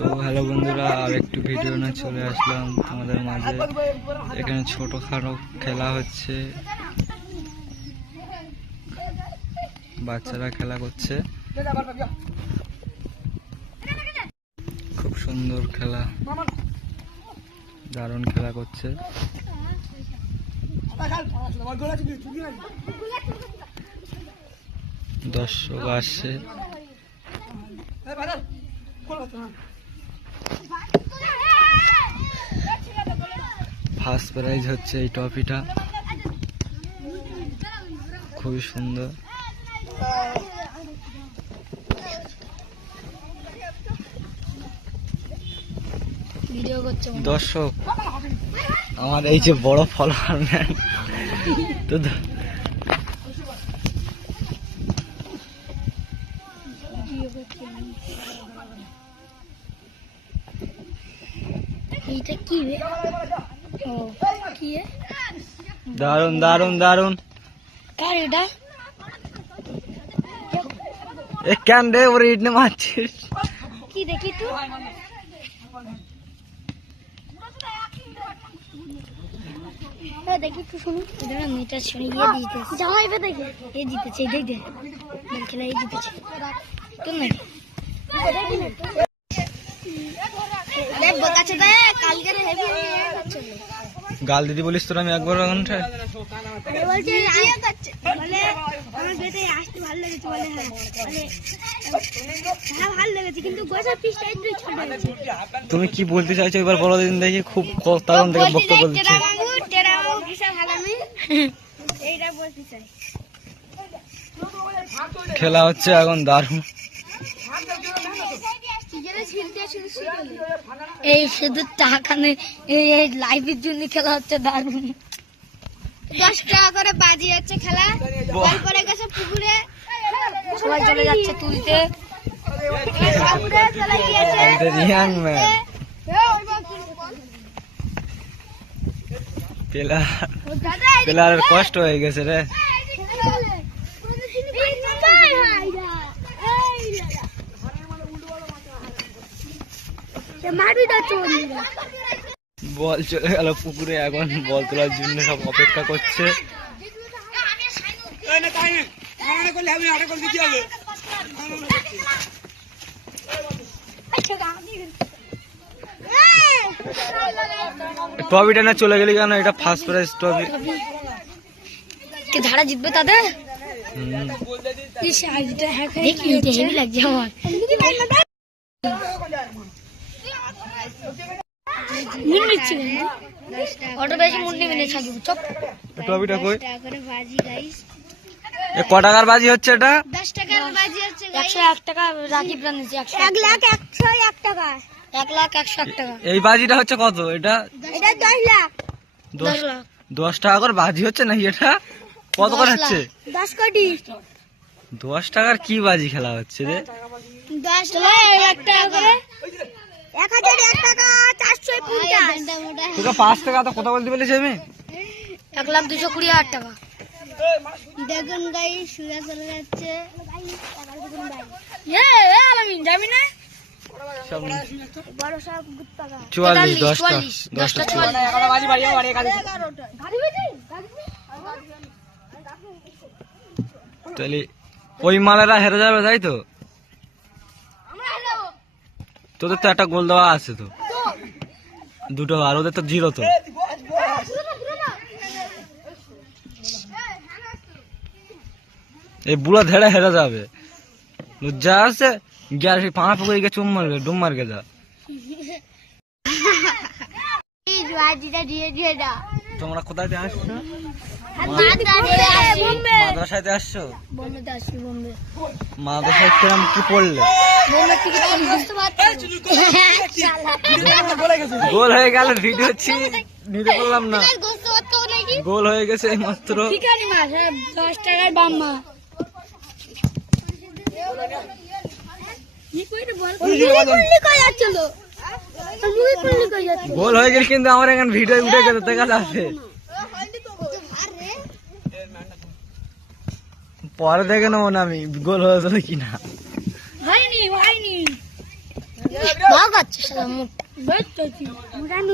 তো হ্যালো বন্ধুরা, আর একটু ভিডিও না চলে আসলাম তোমাদের মাঝে। এখানে ছোটখাটো খেলা হচ্ছে। বাচ্চারা খেলা করছে। খুব সুন্দর খেলা। দারুণ খেলা করছে। দর্শক আসছে। ফার্স্ট প্রাইজ হচ্ছে এই ট্রফিটা খুবই সুন্দর। দর্শক, আমার এই যে বড় ফলোয়ার ম্যান তো দ- এইটা কি রে? ও কি রে? দারুণ দারুণ দারুণ। কার এটা? এ কেন রে ওর ইটনে মারছিস? কি দেখি তো? হ্যাঁ দেখি তো শুনুন। এটা না মিটার ছড়ি দিয়ে দিতেছে। যাও দেখে। এই জিতেছে এই দেখ দেখ। খেলা এই জিতেছে। কেন নাকি? দেখ কালকে হেভি গাল দিদি বলিস তোর আমি একবার ঘন্টায় বলে হ্যাঁ। তুমি কি বলতে চাইছো এবার বলো দিন দেখি খুব তখন থেকে বক্তব্য দিচ্ছে। খেলা হচ্ছে এখন দারুণ। এই শুধু টাকা নেই এই লাইভের জন্য খেলা হচ্ছে দারুণ। দশ টাকা করে বাজি হচ্ছে খেলা। বল পড়ে গেছে পুকুরে। সবাই চলে যাচ্ছে তুলতে। পেলার কষ্ট হয়ে গেছে রে মাটিটা চলে বল চলে গেল পুকুরে এখন বল তোলার জন্য সব অপেক্ষা করছে। ট্রফিটা না চলে গেলি কেন? এটা ফার্স্ট প্রাইজ ট্রফি কে ধারা জিতবে তাদের? দেখি এটা হেভি লাগছে আমার। মুন নিচ্ছি অটো বেশি মুন নিবি না ছাগি চপ। ট্রফিটা কই? বাজি গাইস এ ক টাকার বাজি হচ্ছে এটা? দশ টাকার বাজি হচ্ছে টাকা এক লাখ একশো এক টাকা। এক লাখ একশো এক টাকা। এই বাজিটা হচ্ছে কত? এটা এটা লাখ। লাখ। টাকা করে বাজি হচ্ছে নাকি এটা? কত করে হচ্ছে? দশ কোটি। দশ টাকার কি বাজি খেলা হচ্ছে রে? দশ লাখ। এক টাকা করে। এক হাজার এক টাকা চারশো পঞ্চাশ তোকে পাঁচ টাকা তো কথা বলতে বলেছি আমি। এক লাখ দুশো কুড়ি হাজার টাকা। দেখুন গাই সুরা চলে যাচ্ছে। চুয়াল্লিশ দশটা দশটা ওই মালেরা হেরে যাবে তাই তো? তোদের তো একটা গোল দেওয়া আছে তো। দুটো, আর ওদের তো জিরো তো। এই বুড়া ধেড়ে হেরে যাবে। যা আছে? গিয়ে সেই পাঁচ পুকুরে গিয়ে চুম মারবে, ডুম মারবে যা। তোমরা কোথায় আসছো? বোম্বে। মাদ্রাসাতে আসছো? বোম্বেতে আসছি বোম্বে। মাদ্রাসায় কিরম কি পড়লে? গোল হয়ে গেল ভিডিও হচ্ছি নিতে পারলাম না। গোল হয়ে গেছে এই মাত্র হ্যাঁ দশ টাকার বাম মা। গোল হয়ে গেল কিন্তু আমার এখানে ভিডিও উঠে গেছে দেখা যাচ্ছে পরে দেখে নেব না আমি, গোল হয়েছিল কিনা।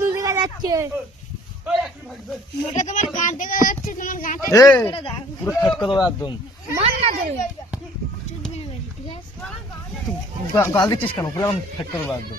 আছে আছে গাল দিচ্ছিস কেন? পুরো আমি ফেটকে দেবো একদম।